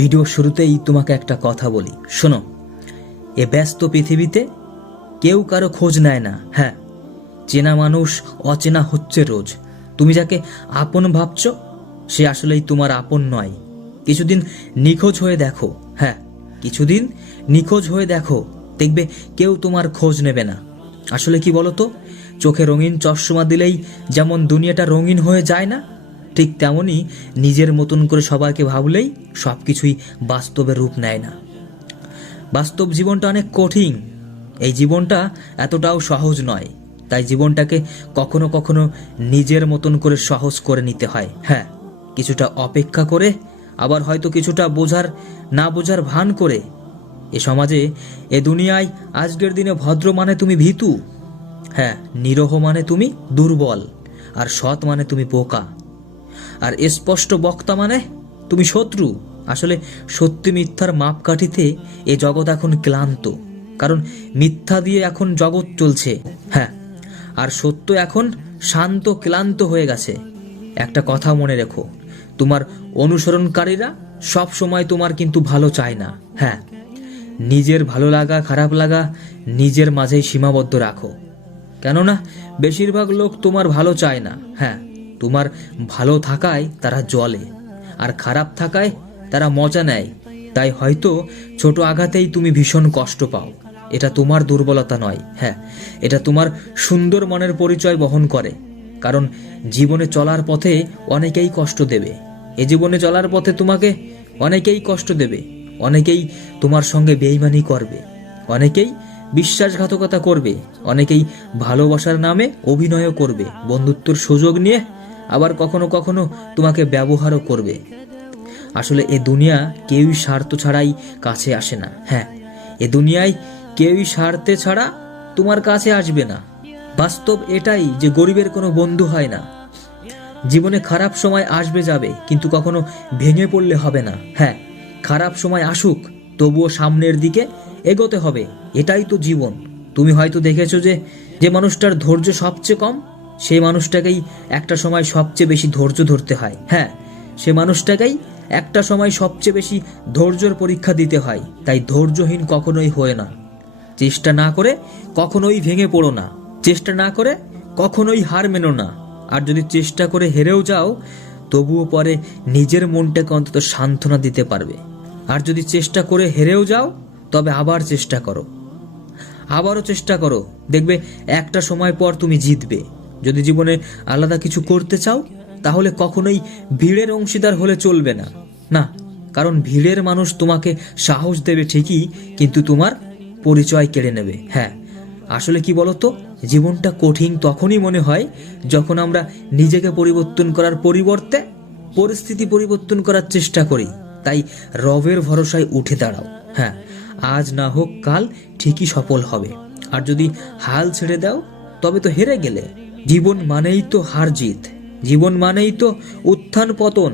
Video শুরুতেই তোমাকে একটা কথা বলি, শোনো। এ ব্যস্ত পৃথিবীতে কেউ কারো খোঁজ নেয় না। হ্যাঁ, চেনা মানুষ অচেনা হচ্ছে রোজ। তুমি যাকে আপন ভাবছ সে আসলেই তোমার আপন নয়। কিছুদিন নিখোঁজ হয়ে দেখো, হ্যাঁ কিছুদিন নিখোঁজ হয়ে দেখো, দেখবে কেউ তোমার খোঁজ নেবে না। আসলে কি বলতো, চোখে রঙিন চশমা দিলেই যেমন দুনিয়াটা রঙিন হয়ে যায় না, ঠিক তেমনি নিজের মতন করে সবাইকে ভাবলেই সব কিছুই বাস্তবে রূপ নেয় না। বাস্তব জীবনটা অনেক কঠিন, এই জীবনটা এতটাও সহজ নয়। তাই জীবনটাকে কখনো কখনো নিজের মতন করে সহজ করে নিতে হয়। হ্যাঁ, কিছুটা অপেক্ষা করে, আবার হয়তো কিছুটা বোঝার না বোঝার ভান করে। এ সমাজে, এ দুনিয়ায় আজকের দিনে ভদ্র মানে তুমি ভীতু, হ্যাঁ নিরহ মানে তুমি দুর্বল, আর সৎ মানে তুমি বোকা, আর স্পষ্ট বক্তা মানে তুমি শত্রু। আসলে সত্যি মিথ্যার মাপকাঠিতে এ জগৎ এখন ক্লান্ত, কারণ মিথ্যা দিয়ে এখন জগৎ চলছে। হ্যাঁ, আর সত্য এখন শান্ত ক্লান্ত হয়ে গেছে। একটা কথা মনে রেখো, তোমার অনুসরণকারীরা সব সময় তোমার কিন্তু ভালো চায় না। হ্যাঁ, নিজের ভালো লাগা খারাপ লাগা নিজের মাঝেই সীমাবদ্ধ রাখো, কেননা বেশিরভাগ লোক তোমার ভালো চায় না। হ্যাঁ, তোমার ভালো থাকায় তারা জ্বলে, আর খারাপ থাকায় তারা মজা নেয়। তাই হয়তো ছোট আঘাতেই তুমি ভীষণ কষ্ট পাও। এটা তোমার দুর্বলতা নয়, হ্যাঁ এটা তোমার সুন্দর মনের পরিচয় বহন করে। কারণ জীবনে চলার পথে অনেকেই কষ্ট দেবে। এ জীবনে চলার পথে তোমাকে অনেকেই কষ্ট দেবে, অনেকেই তোমার সঙ্গে বেইমানি করবে, অনেকেই বিশ্বাসঘাতকতা করবে, অনেকেই ভালোবাসার নামে অভিনয়ও করবে, বন্ধুত্বর সুযোগ নিয়ে আবার কখনো কখনো তোমাকে ব্যবহারও করবে। আসলে এ দুনিয়া কেউই স্বার্থ ছাড়াই কাছে আসে না। হ্যাঁ, এ দুনিয়ায় কেউই স্বার্থে ছাড়া তোমার কাছে আসবে না। বাস্তব এটাই যে গরিবের কোনো বন্ধু হয় না। জীবনে খারাপ সময় আসবে যাবে, কিন্তু কখনো ভেঙে পড়লে হবে না। হ্যাঁ, খারাপ সময় আসুক, তবুও সামনের দিকে এগোতে হবে, এটাই তো জীবন। তুমি হয়তো দেখেছো যে মানুষটার ধৈর্য সবচেয়ে কম, সেই মানুষটাকেই একটা সময় সবচেয়ে বেশি ধৈর্য ধরতে হয়। হ্যাঁ, সে মানুষটাকেই একটা সময় সবচেয়ে বেশি ধৈর্যের পরীক্ষা দিতে হয়। তাই ধৈর্যহীন কখনোই হয় না। চেষ্টা না করে কখনোই ভেঙে পড়ো না, চেষ্টা না করে কখনোই হার মেনো না। আর যদি চেষ্টা করে হেরেও যাও, তবুও পরে নিজের মনটাকে অন্তত সান্ত্বনা দিতে পারবে। আর যদি চেষ্টা করে হেরেও যাও, তবে আবার চেষ্টা করো, আবারও চেষ্টা করো, দেখবে একটা সময় পর তুমি জিতবে। যদি জীবনে আলাদা কিছু করতে চাও, তাহলে কখনোই ভিড়ের অংশীদার হলে চলবে না। না, কারণ ভিড়ের মানুষ তোমাকে সাহস দেবে ঠিকই, কিন্তু তোমার পরিচয় কেড়ে নেবে। হ্যাঁ, আসলে কি বলতো, জীবনটা কঠিন তখনই মনে হয় যখন আমরা নিজেকে পরিবর্তন করার পরিবর্তে পরিস্থিতি পরিবর্তন করার চেষ্টা করি। তাই রবের ভরসায় উঠে দাঁড়াও। হ্যাঁ, আজ না হোক কাল ঠিকই সফল হবে। আর যদি হাল ছেড়ে দাও, তবে তো হেরে গেলে। জীবন মানেই তো হার জিত, জীবন মানেই তো উত্থান পতন।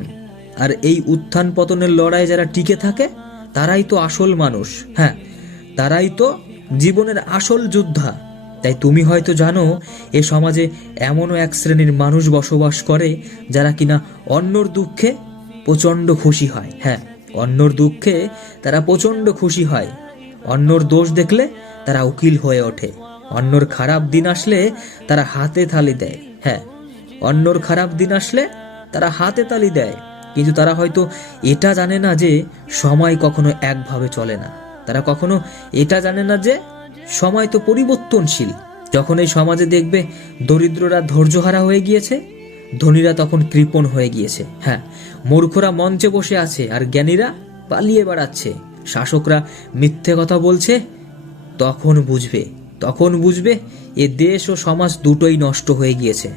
আর এই উত্থান পতনের লড়াই যারা টিকে থাকে, তারাই তো আসল মানুষ। হ্যাঁ, তারাই তো জীবনের আসল যোদ্ধা। তাই তুমি হয়তো জানো, এ সমাজে এমনও এক শ্রেণীর মানুষ বসবাস করে যারা কিনা অন্যর দুঃখে প্রচণ্ড খুশি হয়। হ্যাঁ, অন্যর দুঃখে তারা প্রচণ্ড খুশি হয়। অন্যর দোষ দেখলে তারা উকিল হয়ে ওঠে। অন্যর খারাপ দিন আসলে তারা হাতে তালি দেয়। হ্যাঁ, অন্যর খারাপ দিন আসলে তারা হাতে তালি দেয়। কিন্তু তারা হয়তো এটা জানে না যে সময় কখনো একভাবে চলে না। তারা কখনো এটা জানে না যে সময় তো পরিবর্তনশীল। যখন এই সমাজে দেখবে দরিদ্ররা ধৈর্যহারা হয়ে গিয়েছে, ধনীরা তখন কৃপণ হয়ে গিয়েছে। হ্যাঁ, মূর্খরা মঞ্চে বসে আছে আর জ্ঞানীরা পালিয়ে বেড়াচ্ছে, শাসকরা মিথ্যে কথা বলছে, তখন বুঝবে এ দেশ ও সমাজ দুটোই নষ্ট হয়ে গিয়েছে।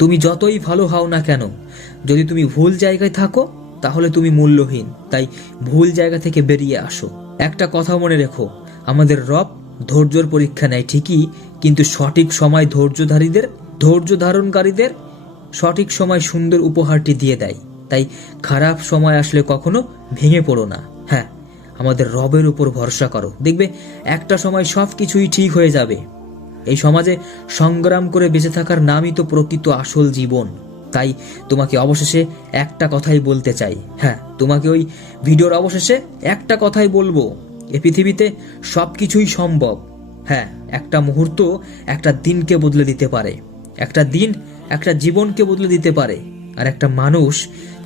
তুমি যতই ভালো হও না কেন, যদি তুমি ভুল জায়গায় থাকো, তাহলে তুমি মূল্যহীন। তাই ভুল জায়গা থেকে বেরিয়ে আসো। একটা কথা মনে রেখো, আমাদের রব ধৈর্যর পরীক্ষা নেয় ঠিকই, কিন্তু সঠিক সময় ধৈর্য ধারণকারীদের সঠিক সময় সুন্দর উপহারটি দিয়ে দেয়। তাই খারাপ সময় আসলে কখনো ভেঙে পড়ো না। হ্যাঁ, আমাদের রবের উপর ভরসা করো, দেখবে একটা সময় সব কিছুই ঠিক হয়ে যাবে। এই সমাজে সংগ্রাম করে বেঁচে থাকার নামই তো প্রকৃত আসল জীবন। তাই তোমাকে অবশেষে একটা কথাই বলতে চাই। হ্যাঁ, তোমাকে ওই ভিডিওর অবশেষে একটা কথাই বলবো, এ পৃথিবীতে সব কিছুই সম্ভব। হ্যাঁ, একটা মুহূর্ত একটা দিনকে বদলে দিতে পারে, একটা দিন একটা জীবনকে বদলে দিতে পারে, আর একটা মানুষ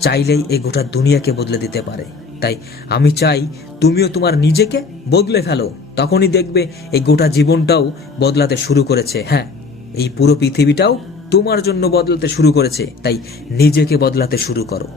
চাইলেই এই গোটা দুনিয়াকে বদলে দিতে পারে। তাই আমি চাই তুমিও তোমার নিজেকে বদলে ফেলো, তখনই দেখবে এই গোটা জীবনটাও বদলাতে শুরু করেছে। হ্যাঁ, এই পুরো পৃথিবীটাও তোমার জন্য বদলাতে শুরু করেছে। তাই নিজেকে বদলাতে শুরু করো।